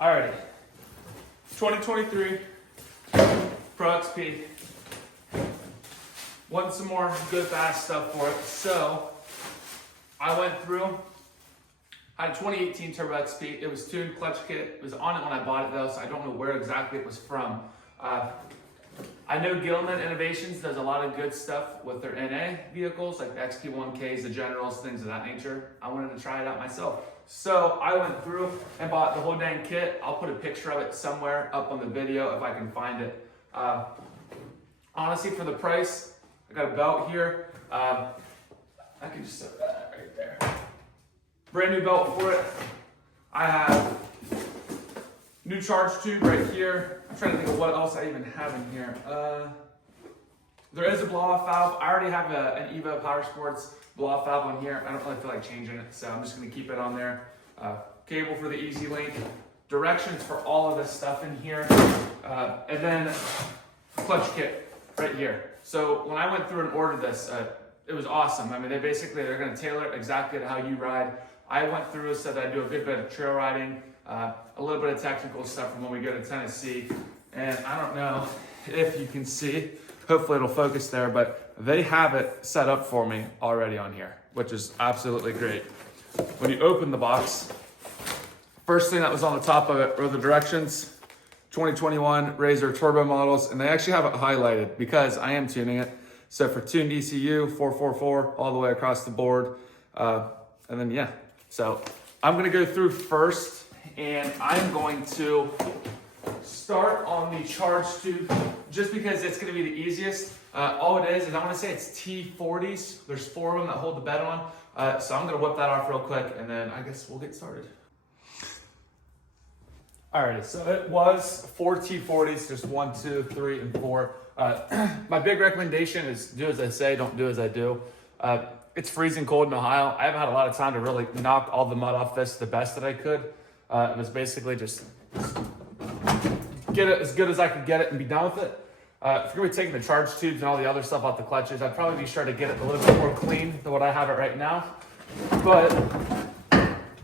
Alrighty, 2023 Pro XP. Want some more good fast stuff for it. So I went through, I had a 2018 Turbo XP. It was tuned clutch kit. It was on it when I bought it though, so I don't know where exactly it was from. I know Gilomen Innovations does a lot of good stuff with their NA vehicles, like the XP1Ks, the Generals, things of that nature. I wanted to try it out myself. So I went through and bought the whole dang kit. I'll put a picture of it somewhere up on the video if I can find it. Honestly, for the price, I got a belt here. I can just set that right there. Brand new belt for it. I have new charge tube right here. I'm trying to think of what else I even have in here. There is a blow-off valve. I already have an Evo Power Sports blow-off valve on here. I don't really feel like changing it, so I'm just gonna keep it on there. Cable for the Easy Link. Directions for all of this stuff in here. And then clutch kit right here. So when I went through and ordered this, it was awesome. I mean, they're gonna tailor it exactly to how you ride. I went through and said that I do a good bit of trail riding, a little bit of technical stuff from when we go to Tennessee. And I don't know if you can see, hopefully it'll focus there, but they have it set up for me already on here, which is absolutely great. When you open the box, first thing that was on the top of it were the directions, 2021 Razor Turbo models, and they actually have it highlighted because I am tuning it. So for tuned ECU, 444, all the way across the board. And then, yeah. So I'm gonna go through first, and I'm going to start on the charge tube just because it's gonna be the easiest. All it is I wanna say it's T40s. There's 4 of them that hold the bed on. So I'm gonna whip that off real quick, and then I guess we'll get started. Alrighty, so it was 4 T40s, just 1, 2, 3, and 4. My big recommendation is do as I say, don't do as I do. It's freezing cold in Ohio. I haven't had a lot of time to really knock all the mud off this the best that I could. It was basically just get it as good as I could get it and be done with it. If you're gonna be taking the charge tubes and all the other stuff out the clutches, I'd probably be sure to get it a little bit more clean than what I have it right now. But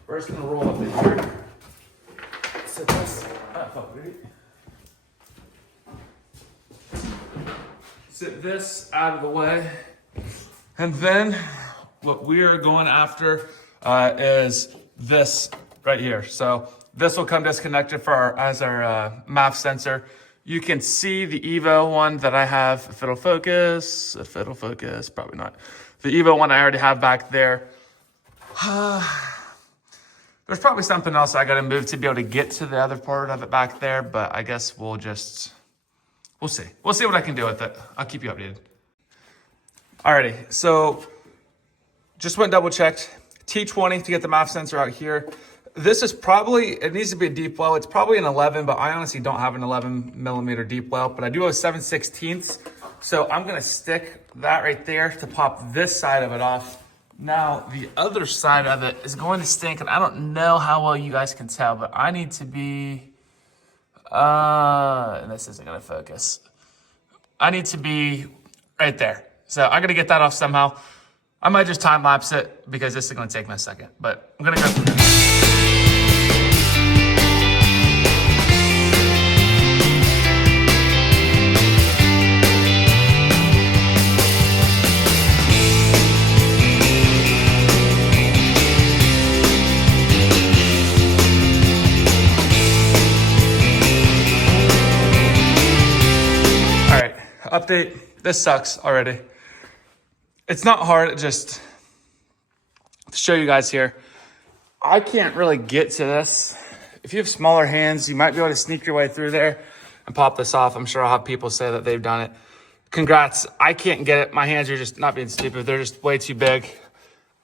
first I'm gonna roll up in here. Set this up, sit this out of the way. And then what we are going after is this right here. So this will come disconnected for our MAF sensor. You can see the Evo one that I have, if it'll focus, probably not. The Evo one I already have back there. There's probably something else I gotta move to be able to get to the other part of it back there, but I guess we'll see. We'll see what I can do with it. I'll keep you updated. Alrighty, so just went double checked. T20 to get the MAF sensor out here. This is probably, it needs to be a deep well. It's probably an 11, but I honestly don't have an 11 millimeter deep well, but I do have a 7/16. So I'm gonna stick that right there to pop this side of it off. Now, the other side of it is going to stink, and I don't know how well you guys can tell, but I need to be, and this isn't gonna focus. I need to be right there. So I'm gonna get that off somehow. I might just time lapse it because this is gonna take me a second, but I'm gonna go through this. All right, update. This sucks already. It's not hard, just to show you guys here. I can't really get to this. If you have smaller hands, you might be able to sneak your way through there and pop this off. I'm sure I'll have people say that they've done it. Congrats, I can't get it. My hands are just not being stupid. They're just way too big.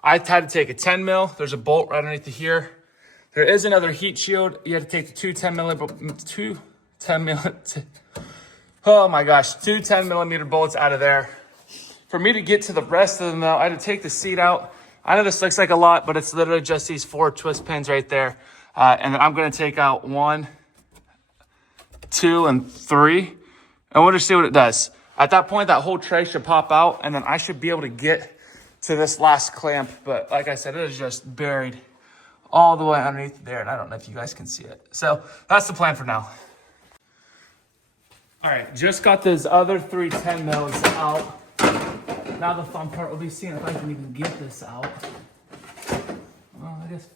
I had to take a 10 mil. There's a bolt right underneath here. There is another heat shield. You have to take the two 10 millimeter bullets out of there. For me to get to the rest of them though, I had to take the seat out. I know this looks like a lot, but it's literally just these 4 twist pins right there. And then I'm gonna take out 1, 2, and 3. And we'll just see what it does. At that point, that whole tray should pop out, and then I should be able to get to this last clamp. But like I said, it is just buried all the way underneath there, and I don't know if you guys can see it. So that's the plan for now. All right, just got those other 310 mils out. Now the fun part will be seeing if I can even get this out. Well, I guess.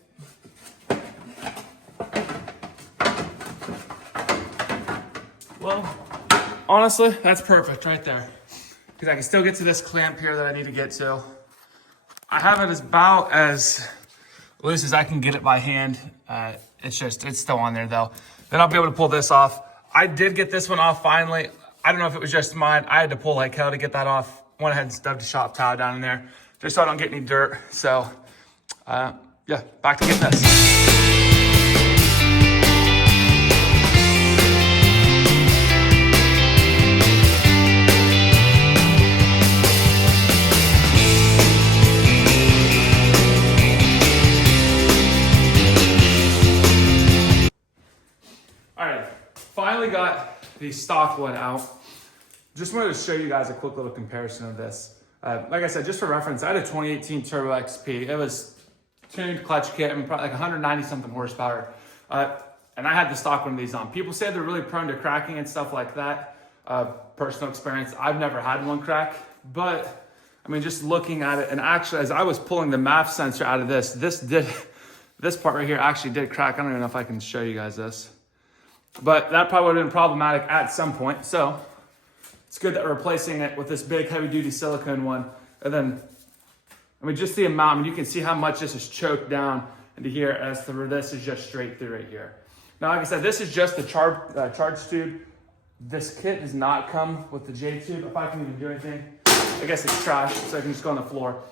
Well, honestly, that's perfect right there. Because I can still get to this clamp here that I need to get to. I have it as about as loose as I can get it by hand. It's still on there though. Then I'll be able to pull this off. I did get this one off finally. I don't know if it was just mine. I had to pull like hell to get that off. Went ahead and stubbed a shop towel down in there just so I don't get any dirt. So yeah, back to getting this. All right, finally got the stock one out. Just wanted to show you guys a quick little comparison of this. Like I said, just for reference, I had a 2018 Turbo XP. It was tuned clutch kit, I mean, probably like 190 something horsepower. And I had the stock one of these on. People say they're really prone to cracking and stuff like that. Personal experience, I've never had one crack, but I mean, just looking at it, and actually as I was pulling the MAF sensor out of this part right here actually did crack. I don't even know if I can show you guys this. But that probably would have been problematic at some point. So it's good that we're replacing it with this big heavy duty silicone one. And then, I mean, just the amount, I mean, you can see how much this is choked down into here as to where this is just straight through right here. Now, like I said, this is just the charge tube. This kit does not come with the J tube. If I can even do anything, I guess it's trash, so I can just go on the floor.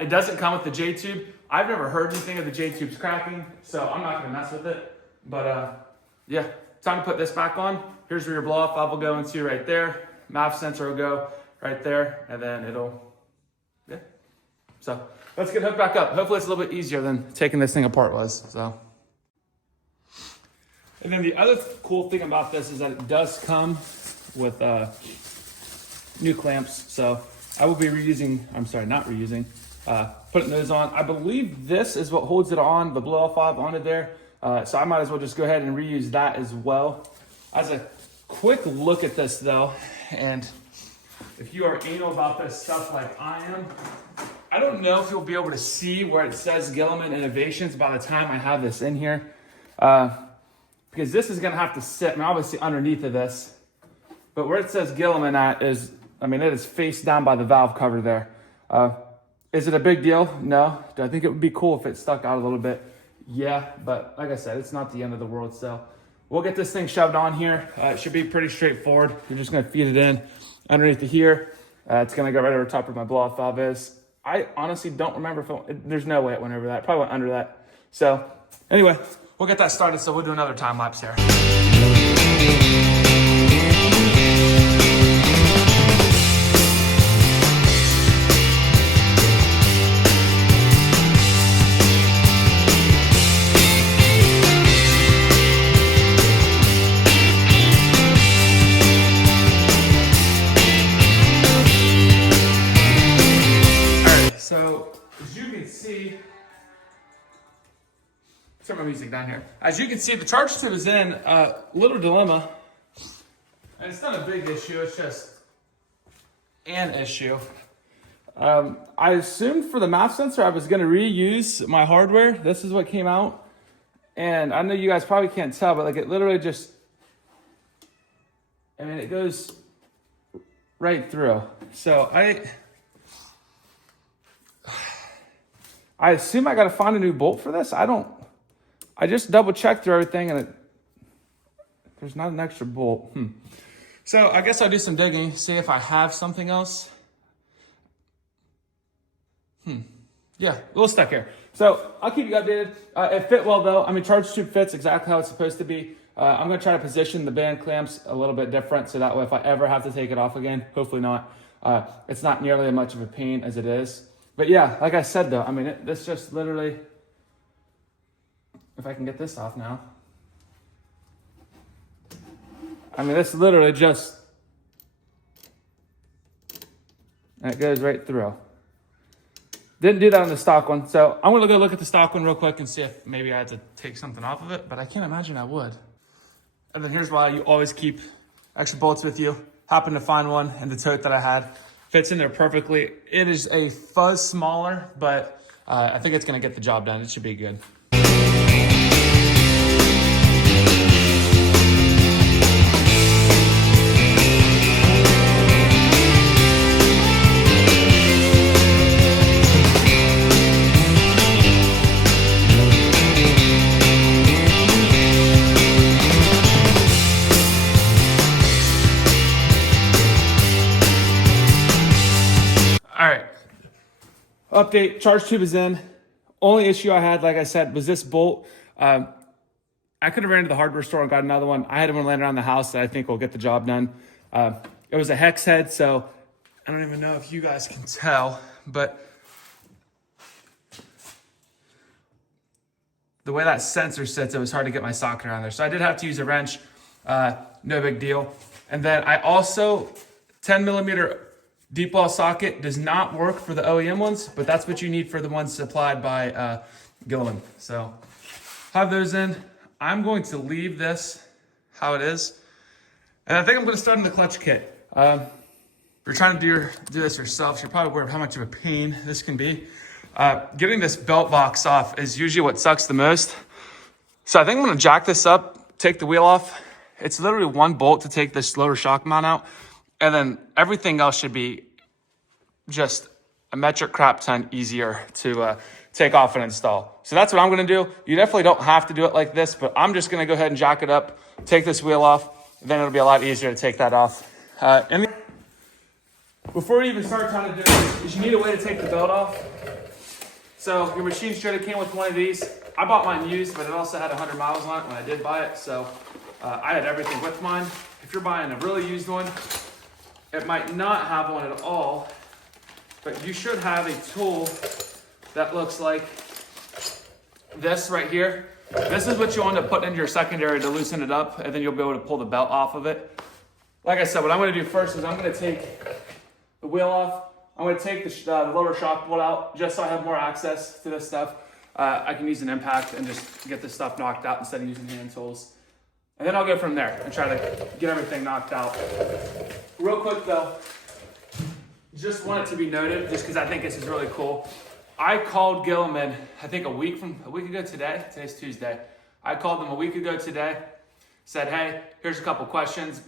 It doesn't come with the J tube. I've never heard anything of the J tubes cracking, so I'm not gonna mess with it. But yeah. Time to put this back on. Here's where your blow off valve will go into right there. MAF sensor will go right there, and then yeah. So let's get hooked back up. Hopefully it's a little bit easier than taking this thing apart was, so. And then the other cool thing about this is that it does come with new clamps. So I will be putting those on. I believe this is what holds it on, the blow off valve onto there. So I might as well just go ahead and reuse that as well. As a quick look at this though, and if you are anal about this stuff like I am, I don't know if you'll be able to see where it says Gilomen Innovations by the time I have this in here. Because this is gonna have to sit, I mean, obviously underneath of this, but where it says Gilomen at is, I mean, it is face down by the valve cover there. Is it a big deal? No. Do I think it would be cool if it stuck out a little bit? Yeah, but like I said, it's not the end of the world. So we'll get this thing shoved on here. It should be pretty straightforward. You're just gonna feed it in underneath the here. It's gonna go right over top where my blow off valve is. I honestly don't remember if there's no way it went over that. It probably went under that. So anyway, we'll get that started. So we'll do another time lapse here. So as you can see, turn my music down here. As you can see, the charge tube is in a little dilemma. And it's not a big issue, it's just an issue. I assumed for the MAF sensor I was gonna reuse my hardware. This is what came out. And I know you guys probably can't tell, but like it literally just, I mean, it goes right through. So I assume I got to find a new bolt for this. I just double checked through everything and there's not an extra bolt. So I guess I'll do some digging, see if I have something else. Yeah, a little stuck here. So I'll keep you updated. It fit well though. I mean, charge tube fits exactly how it's supposed to be. I'm gonna try to position the band clamps a little bit different so that way if I ever have to take it off again, hopefully not, it's not nearly as much of a pain as it is. But yeah, like I said though, I mean, this just literally, if I can get this off now. I mean, this literally just, and it goes right through. Didn't do that on the stock one. So I'm gonna go look at the stock one real quick and see if maybe I had to take something off of it, but I can't imagine I would. And then here's why you always keep extra bolts with you. Happened to find one in the tote that I had. Fits in there perfectly. It is a fuzz smaller, but I think it's gonna get the job done. It should be good. All right, update, charge tube is in. Only issue I had, like I said, was this bolt. I could have ran to the hardware store and got another one. I had one laying around the house that I think will get the job done. It was a hex head, so I don't even know if you guys can tell, but the way that sensor sits, it was hard to get my socket around there. So I did have to use a wrench, no big deal. And then I also, 10 millimeter deep wall socket does not work for the OEM ones, but that's what you need for the ones supplied by Gilomen. So have those in. I'm going to leave this how it is. And I think I'm gonna start in the clutch kit. If you're trying to do this yourself, you're probably aware of how much of a pain this can be. Getting this belt box off is usually what sucks the most. So I think I'm gonna jack this up, take the wheel off. It's literally one bolt to take this lower shock mount out. And then everything else should be just a metric crap ton easier to take off and install. So that's what I'm gonna do. You definitely don't have to do it like this, but I'm just gonna go ahead and jack it up, take this wheel off, then it'll be a lot easier to take that off. And before you even start trying to do this, you need a way to take the belt off. So your machine should have came with one of these. I bought mine used, but it also had 100 miles on it when I did buy it. So I had everything with mine. If you're buying a really used one, it might not have one at all, but you should have a tool that looks like this right here. This is what you'll end up putting into your secondary to loosen it up, and then you'll be able to pull the belt off of it. Like I said, what I'm gonna do first is I'm gonna take the wheel off. I'm gonna take the lower shock bolt out just so I have more access to this stuff. I can use an impact and just get this stuff knocked out instead of using hand tools. And then I'll go from there and try to get everything knocked out. Real quick though, just want it to be noted, just because I think this is really cool. I called Gilomen, I think a week ago today. Today's Tuesday. I called them a week ago today, said, hey, here's a couple questions.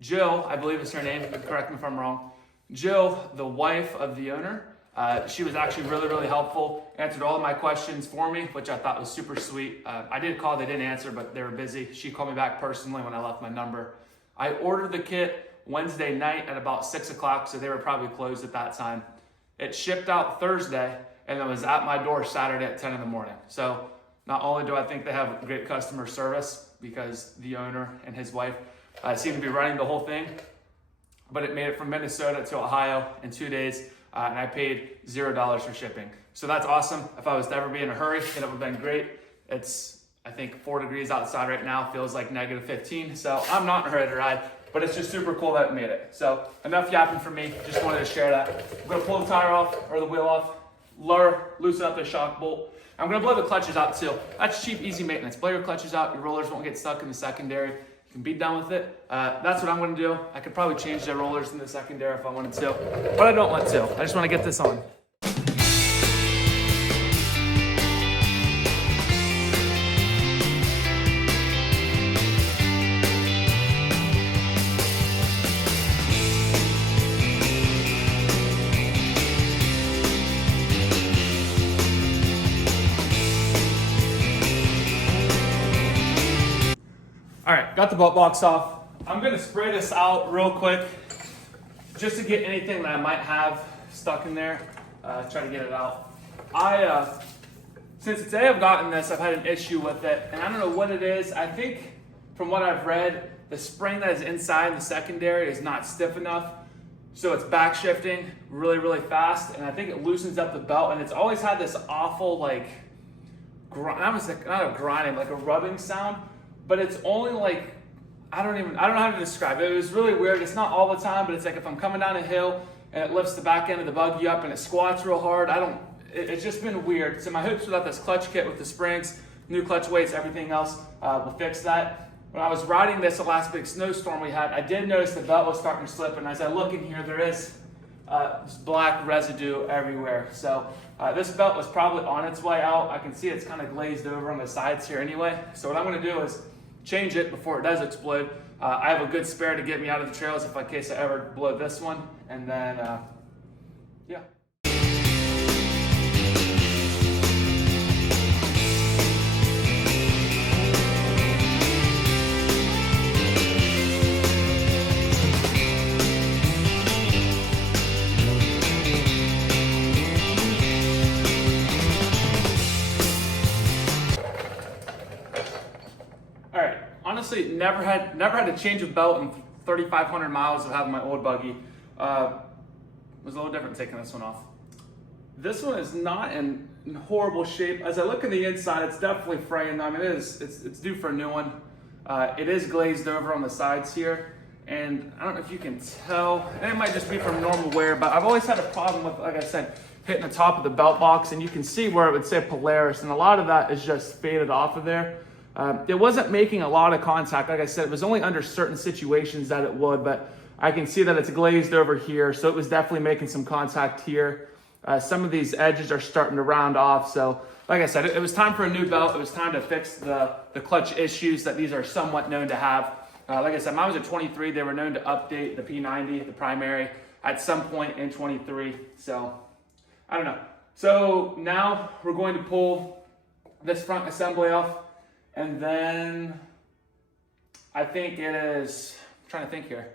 Jill, I believe is her name, correct me if I'm wrong. Jill, the wife of the owner, she was actually really, really helpful, answered all of my questions for me, which I thought was super sweet. I did call, they didn't answer, but they were busy. She called me back personally when I left my number. I ordered the kit Wednesday night at about 6 o'clock, so they were probably closed at that time. It shipped out Thursday, and it was at my door Saturday at 10 in the morning. So not only do I think they have great customer service, because the owner and his wife seem to be running the whole thing, but it made it from Minnesota to Ohio in 2 days, and I paid $0 for shipping. So that's awesome. If I was to ever be in a hurry, it would have been great. It's, I think, 4 degrees outside right now, feels like negative 15, so I'm not in a hurry to ride, but it's just super cool that it made it. So enough yapping for me, just wanted to share that. I'm gonna pull the tire off, or the wheel off, loosen up the shock bolt. I'm gonna blow the clutches out too. That's cheap, easy maintenance. Blow your clutches out, your rollers won't get stuck in the secondary. You can be done with it. That's what I'm gonna do. I could probably change the rollers in the secondary if I wanted to, but I don't want to. I just wanna get this on. All right, got the belt box off. I'm gonna spray this out real quick just to get anything that I might have stuck in there, try to get it out. Since today I've gotten this, I've had an issue with it, and I don't know what it is. I think from what I've read, the spring that is inside the secondary is not stiff enough, so it's back shifting really, really fast, and I think it loosens up the belt, and it's always had this awful, like, not a grinding, like a rubbing sound. But it's only like, I don't know how to describe it. It was really weird. It's not all the time, but it's like if I'm coming down a hill and it lifts the back end of the buggy up and it squats real hard, it's just been weird. So my hopes without this clutch kit with the springs, new clutch weights, everything else will fix that. When I was riding this the last big snowstorm we had, I did notice the belt was starting to slip, and as I look in here, there is this black residue everywhere. So this belt was probably on its way out. I can see it's kind of glazed over on the sides here anyway. So what I'm gonna do is change it before it does explode. I have a good spare to get me out of the trails if in case I ever blow this one, and then yeah. Honestly, never had to change a belt in 3,500 miles of having my old buggy. It was a little different taking this one off. This one is not in horrible shape. As I look in the inside, it's definitely fraying. I mean, it's due for a new one. It is glazed over on the sides here, and I don't know if you can tell, and it might just be from normal wear, but I've always had a problem with, like I said, hitting the top of the belt box, and you can see where it would say Polaris, and a lot of that is just faded off of there. It wasn't making a lot of contact. Like I said, it was only under certain situations that it would, but I can see that it's glazed over here. So it was definitely making some contact here. Some of these edges are starting to round off. So like I said, it was time for a new belt. It was time to fix the clutch issues that these are somewhat known to have. Like I said, mine was a 23. They were known to update the P90, the primary, at some point in 23. So I don't know. So now we're going to pull this front assembly off. And then I think it is, I'm trying to think here.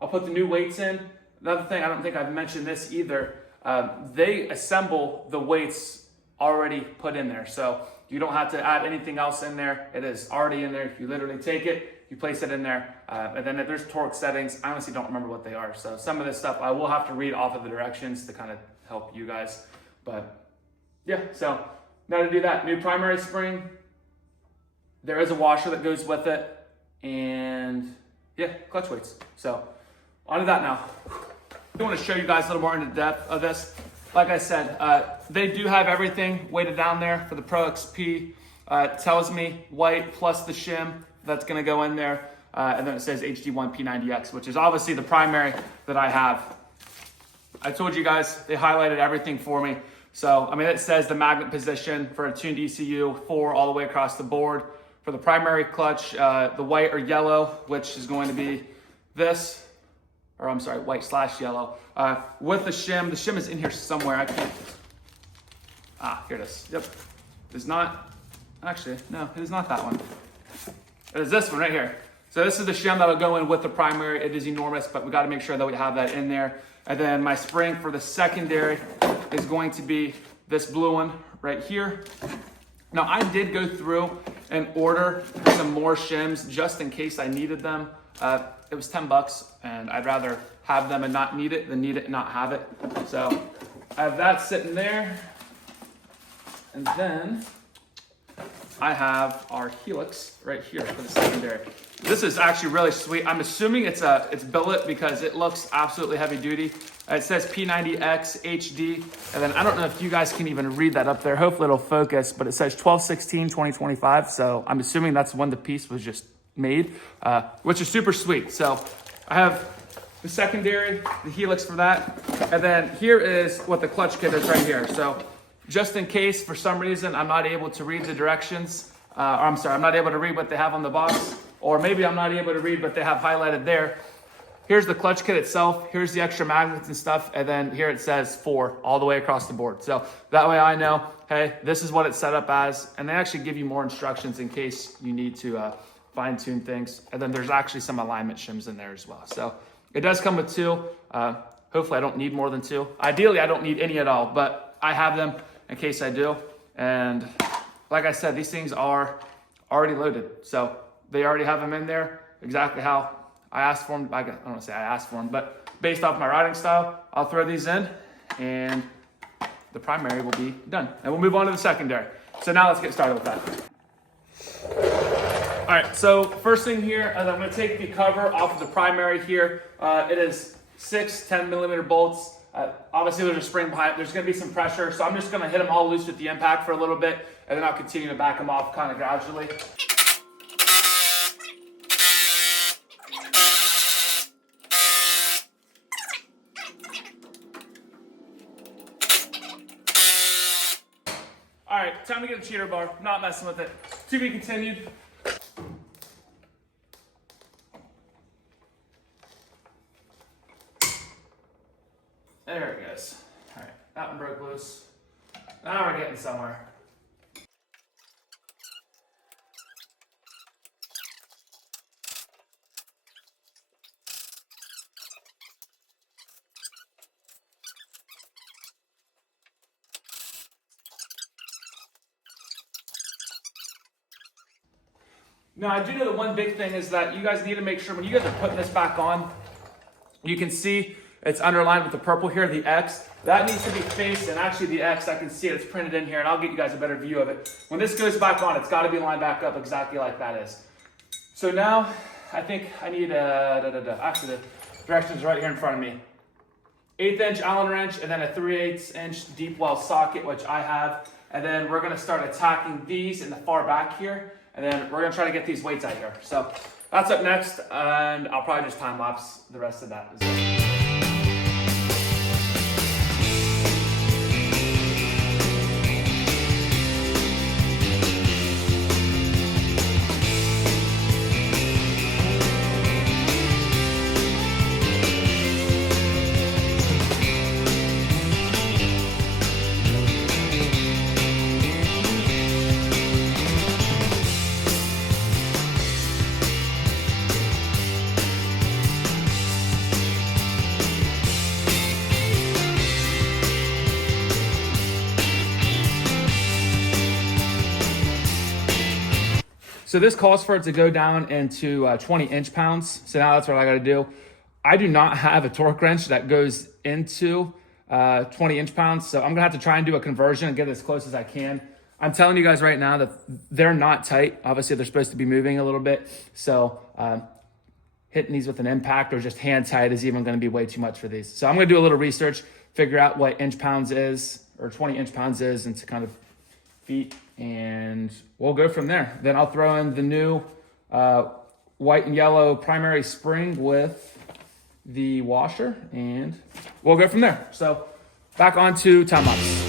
I'll put the new weights in. Another thing, I don't think I've mentioned this either. They assemble the weights already put in there. So you don't have to add anything else in there. It is already in there. You literally take it, you place it in there. And then there's torque settings. I honestly don't remember what they are. So some of this stuff I will have to read off of the directions to kind of help you guys. But yeah, so now to do that, new primary spring. There is a washer that goes with it, and yeah, clutch weights. So on to that now. I want to show you guys a little more into depth of this. Like I said, they do have everything weighted down there for the Pro XP. It tells me white plus the shim that's going to go in there, and then it says HD1 P90X, which is obviously the primary that I have. I told you guys they highlighted everything for me. So I mean, it says the magnet position for a tuned ECU 4 all the way across the board. For the primary clutch, the white or yellow, which is going to be this, or I'm sorry, white/yellow. With the shim is in here somewhere. I can't, here it is. Yep, it's not, actually, no, it is not that one. It is this one right here. So this is the shim that'll go in with the primary. It is enormous, but we gotta make sure that we have that in there. And then my spring for the secondary is going to be this blue one right here. Now I did go through and order some more shims just in case I needed them. It was 10 bucks, and I'd rather have them and not need it than need it and not have it. So I have that sitting there. And then I have our helix right here for the secondary. This is actually really sweet. I'm assuming it's billet because it looks absolutely heavy duty. It says P90X HD, and then I don't know if you guys can even read that up there. Hopefully it'll focus, but it says 12/16/2025. So I'm assuming that's when the piece was just made, which is super sweet. So I have the secondary, the helix for that, and then here is what the clutch kit is right here. So just in case for some reason I'm not able to read the directions, or I'm sorry, I'm not able to read what they have on the box, or maybe I'm not able to read what they have highlighted there. Here's the clutch kit itself. Here's the extra magnets and stuff. And then here it says 4 all the way across the board. So that way I know, hey, this is what it's set up as. And they actually give you more instructions in case you need to fine tune things. And then there's actually some alignment shims in there as well. So it does come with 2. Hopefully I don't need more than 2. Ideally, I don't need any at all, but I have them in case I do. And like I said, these things are already loaded. So they already have them in there exactly how I asked for them. I don't want to say I asked for them, but based off my riding style, I'll throw these in and the primary will be done. And we'll move on to the secondary. So now let's get started with that. All right, so first thing here is I'm gonna take the cover off of the primary here. It is 6 10mm bolts. Obviously there's a spring behind it. There's gonna be some pressure. So I'm just gonna hit them all loose with the impact for a little bit, and then I'll continue to back them off kind of gradually. All right, time to get a cheater bar. Not messing with it. To be continued. There it goes. All right, that one broke loose. Now we're getting somewhere. Now, I do know the one big thing is that you guys need to make sure when you guys are putting this back on, you can see it's underlined with the purple here, the X. That needs to be faced, and actually the X, I can see it, it's printed in here, and I'll get you guys a better view of it. When this goes back on, it's gotta be lined back up exactly like that is. So now, I think I need actually the directions right here in front of me. 1/8 inch Allen wrench, and then a 3/8 inch deep well socket, which I have. And then we're gonna start attacking these in the far back here. And then we're gonna try to get these weights out here. So that's up next, and I'll probably just time lapse the rest of that as well. So this calls for it to go down into 20 inch pounds. So now that's what I gotta do. I do not have a torque wrench that goes into 20 inch pounds. So I'm gonna have to try and do a conversion and get as close as I can. I'm telling you guys right now that they're not tight. Obviously they're supposed to be moving a little bit. So hitting these with an impact or just hand tight is even gonna be way too much for these. So I'm gonna do a little research, figure out what inch pounds is, or 20 inch pounds is into kind of feet, and we'll go from there. Then I'll throw in the new white and yellow primary spring with the washer, and we'll go from there. So back onto time lapse.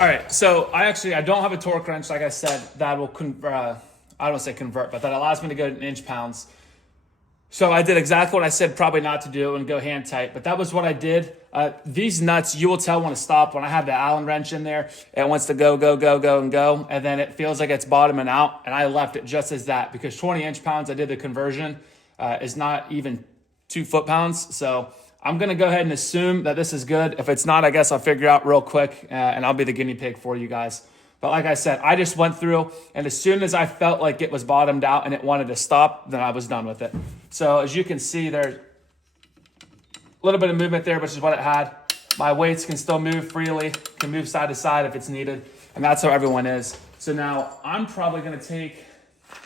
All right, so I don't have a torque wrench, like I said, that will I don't say convert, but that allows me to go in inch pounds. So I did exactly what I said probably not to do and go hand tight, but that was what I did. These nuts, you will tell when to stop. When I have the Allen wrench in there, it wants to go, and then it feels like it's bottoming out, and I left it just as that because 20 inch pounds, I did the conversion, is not even 2 foot-pounds. So I'm gonna go ahead and assume that this is good. If it's not, I guess I'll figure out real quick and I'll be the guinea pig for you guys. But like I said, I just went through, and as soon as I felt like it was bottomed out and it wanted to stop, then I was done with it. So as you can see, there's a little bit of movement there, which is what it had. My weights can still move freely, can move side to side if it's needed, and that's how everyone is. So now I'm probably gonna take,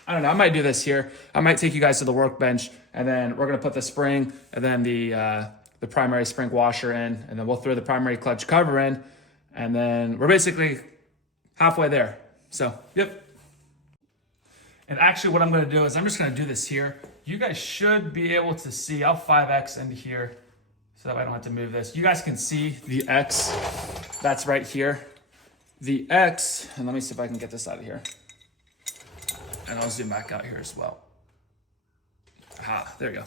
I don't know, I might do this here. I might take you guys to the workbench, and then we're gonna put the spring and then the primary spring washer in, and then we'll throw the primary clutch cover in, and then we're basically halfway there. So, yep. And actually what I'm gonna do is I'm just gonna do this here. You guys should be able to see, I'll 5X into here so that way I don't have to move this. You guys can see the X, that's right here. The X, and let me see if I can get this out of here. And I'll zoom back out here as well. Aha, there you go.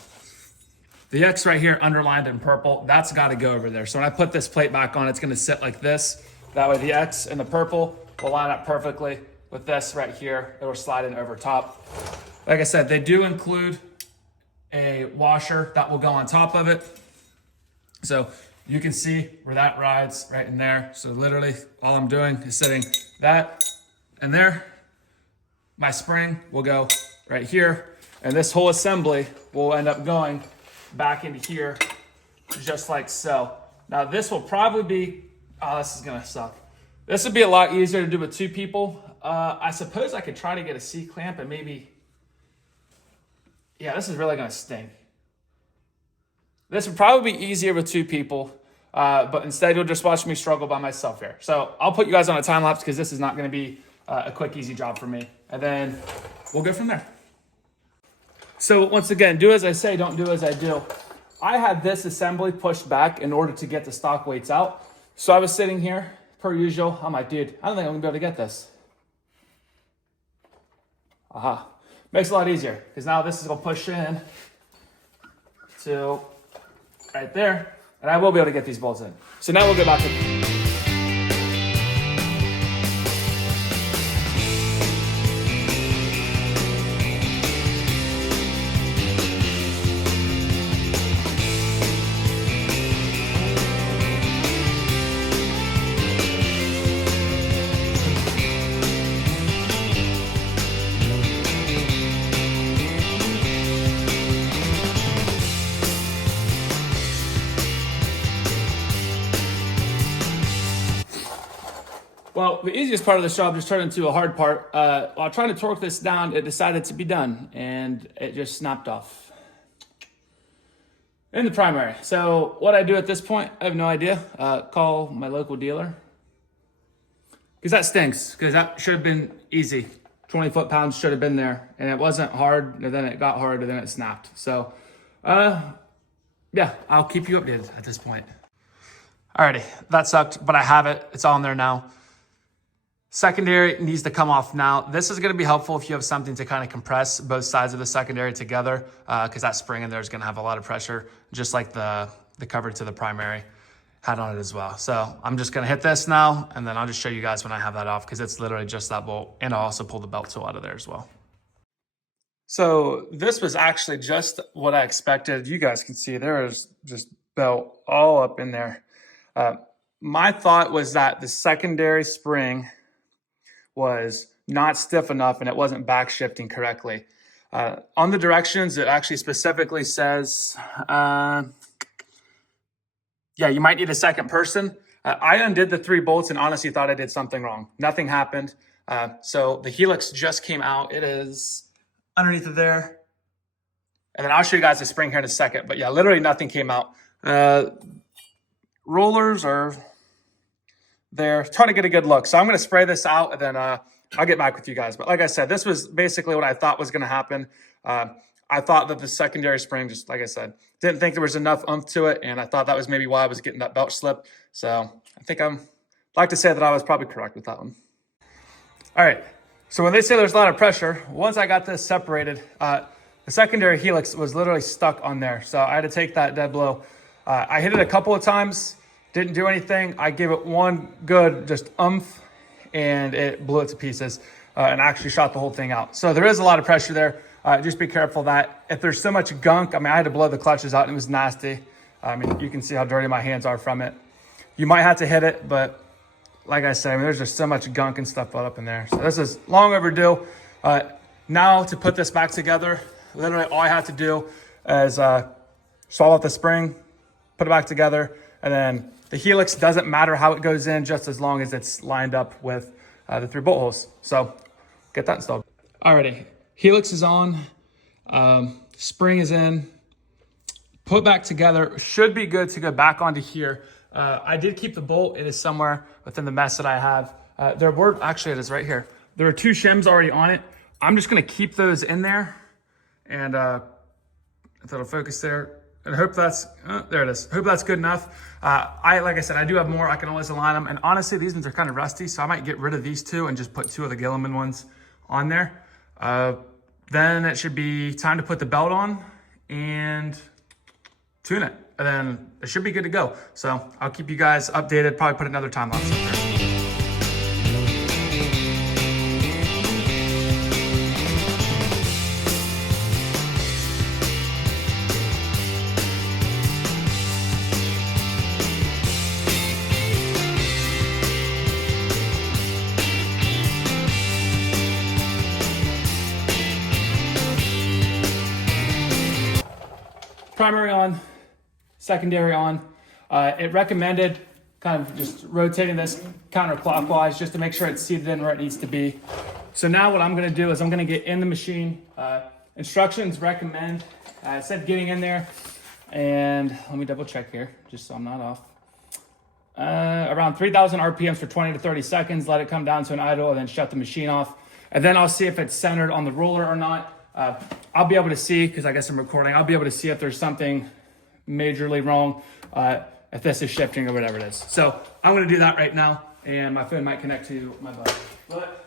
The X right here underlined in purple, that's gotta go over there. So when I put this plate back on, it's gonna sit like this. That way the X and the purple will line up perfectly with this right here. It will slide in over top. Like I said, they do include a washer that will go on top of it. So you can see where that rides right in there. So literally all I'm doing is setting that in there. My spring will go right here. And this whole assembly will end up going back into here, just like so. Now this will probably be, oh, this is gonna suck. This would be a lot easier to do with 2 people. I suppose I could try to get a C-clamp and maybe, yeah, this is really gonna stink. This would probably be easier with 2 people, but instead you'll just watch me struggle by myself here. So I'll put you guys on a time lapse because this is not gonna be a quick, easy job for me. And then we'll go from there. So once again, do as I say, don't do as I do. I had this assembly pushed back in order to get the stock weights out. So I was sitting here, per usual. I'm like, dude, I don't think I'm gonna be able to get this. Aha. Makes it a lot easier, because now this is gonna push in to right there, and I will be able to get these bolts in. So now we'll go back to... Well, the easiest part of the job just turned into a hard part. While trying to torque this down, it decided to be done, and it just snapped off in the primary. So what I do at this point, I have no idea. Call my local dealer, because that stinks, because that should have been easy. 20 foot-pounds should have been there, and it wasn't hard, and then it got hard, and then it snapped. So, yeah, I'll keep you updated at this point. Alrighty, that sucked, but I have it. It's on there now. Secondary needs to come off now. This is going to be helpful if you have something to kind of compress both sides of the secondary together, because that spring in there is going to have a lot of pressure, just like the cover to the primary had on it as well. So I'm just going to hit this now, and then I'll just show you guys when I have that off, because it's literally just that bolt, and I'll also pull the belt tool out of there as well. So this was actually just what I expected. You guys can see there is just belt all up in there. My thought was that the secondary spring was not stiff enough and it wasn't back shifting correctly. On the directions, it actually specifically says, yeah, you might need a second person. I undid the 3 bolts and honestly thought I did something wrong. Nothing happened. So the helix just came out. It is underneath of there. And then I'll show you guys the spring here in a second. But yeah, literally nothing came out. Rollers are there. Trying to get a good look. So I'm going to spray this out, and then I'll get back with you guys. But like I said, this was basically what I thought was going to happen. I thought that the secondary spring, just like I said, didn't think there was enough oomph to it, and I thought that was maybe why I was getting that belt slip. So I think I'd like to say that I was probably correct with that one. All right. So when they say there's a lot of pressure, once I got this separated, the secondary helix was literally stuck on there. So I had to take that dead blow. I hit it a couple of times. Didn't do anything. I gave it one good just oomph, and it blew it to pieces and actually shot the whole thing out. So there is a lot of pressure there. Just be careful that if there's so much gunk, I mean, I had to blow the clutches out and it was nasty. I mean, you can see how dirty my hands are from it. You might have to hit it, but like I said, I mean, there's just so much gunk and stuff up in there. So this is long overdue. Now to put this back together, literally all I have to do is swallow out the spring, put it back together, and then the helix doesn't matter how it goes in, just as long as it's lined up with the 3 bolt holes. So get that installed. Alrighty, helix is on, spring is in, put back together. Should be good to go back onto here. I did keep the bolt. It is somewhere within the mess that I have. There were, actually it is right here. There are 2 shims already on it. I'm just gonna keep those in there, and if it'll focus there. And I hope that's, there it is. Hope that's good enough. Like I said, I do have more. I can always align them. And honestly, these ones are kind of rusty, so I might get rid of these 2 and just put 2 of the Gilomen ones on there. Then it should be time to put the belt on and tune it. And then it should be good to go. So I'll keep you guys updated, probably put another time lapse up there. primary on, secondary on. It recommended kind of just rotating this counterclockwise just to make sure it's seated in where it needs to be. So now what I'm gonna do is I'm gonna get in the machine. Instructions recommend, instead of getting in there, and let me double check here, just so I'm not off. Around 3,000 RPMs for 20 to 30 seconds, let it come down to an idle and then shut the machine off. And then I'll see if it's centered on the ruler or not. I'll be able to see, because I guess I'm recording, I'll be able to see if there's something majorly wrong, if this is shifting or whatever it is. So I'm gonna do that right now, and my phone might connect to my bike. But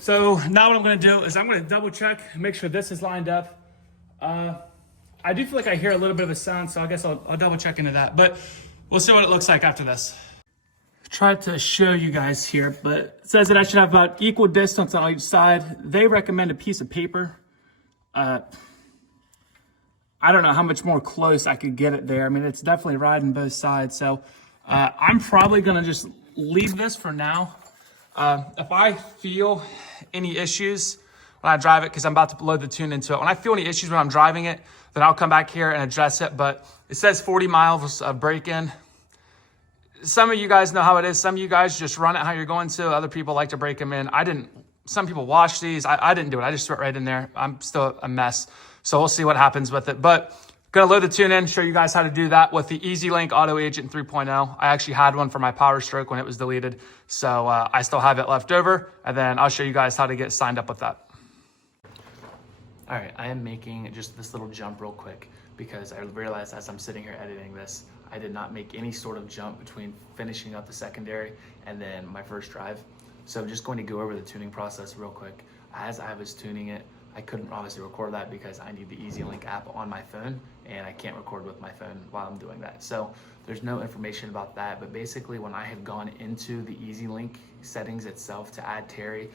so now what I'm gonna do is I'm gonna double check and make sure this is lined up. I do feel like I hear a little bit of a sound, so I guess I'll double check into that, but we'll see what it looks like after this. Try to show you guys here, but it says that I should have about equal distance on each side. They recommend a piece of paper. I don't know how much more close I could get it there. I mean, it's definitely riding both sides, so I'm probably gonna just leave this for now. If I feel any issues when I drive it, because I'm about to load the tune into it, when I feel any issues when I'm driving it, then I'll come back here and address it. But it says 40 miles of break-in. Some of you guys know how it is. Some of you guys just run it how you're going to. Other people like to break them in. Some people wash these. I didn't do it. I just threw it right in there. I'm still a mess. So we'll see what happens with it. But gonna load the tune in, show you guys how to do that with the EasyLink Auto Agent 3.0. I actually had one for my Power Stroke when it was deleted. So I still have it left over. And then I'll show you guys how to get signed up with that. All right, I am making just this little jump real quick because I realized as I'm sitting here editing this, I did not make any sort of jump between finishing up the secondary and then my first drive. So I'm just going to go over the tuning process real quick. As I was tuning it, I couldn't obviously record that because I need the EasyLink app on my phone and I can't record with my phone while I'm doing that. So there's no information about that, but basically when I had gone into the EasyLink settings itself to add Terry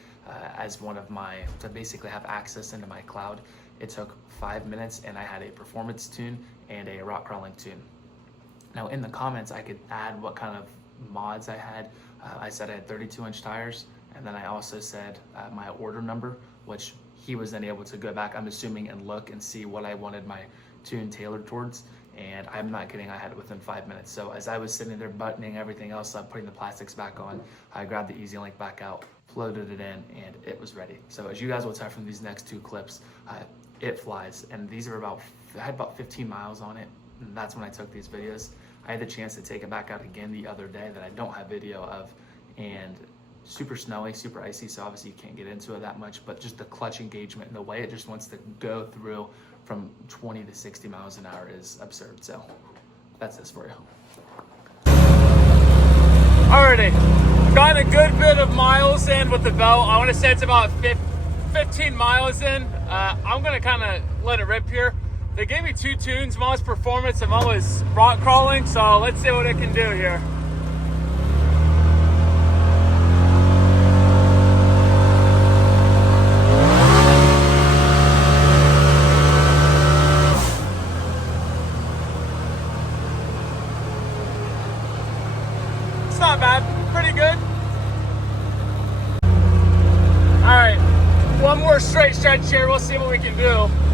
as one of my, to basically have access into my cloud, it took 5 minutes and I had a performance tune and a rock crawling tune. Now in the comments, I could add what kind of mods I had. I said I had 32-inch tires, and then I also said my order number, which he was then able to go back, I'm assuming, and look and see what I wanted my tune tailored towards. And I'm not kidding, I had it within 5 minutes. So as I was sitting there buttoning everything else up, putting the plastics back on, I grabbed the EasyLink back out, floated it in, and it was ready. So as you guys will tell from these next two clips, it flies. And these are I had about 15 miles on it, and that's when I took these videos. I had the chance to take it back out again the other day that I don't have video of, and super snowy, super icy, so obviously you can't get into it that much, but just the clutch engagement and the way it just wants to go through from 20 to 60 miles an hour is absurd. So that's this for you. Alrighty, got a good bit of miles in with the belt. I want to say it's about 15 miles in. I'm gonna kind of let it rip here. They gave me two tunes, one was performance and one was rock crawling, so let's see what it can do here. stretch here. We'll see what we can do.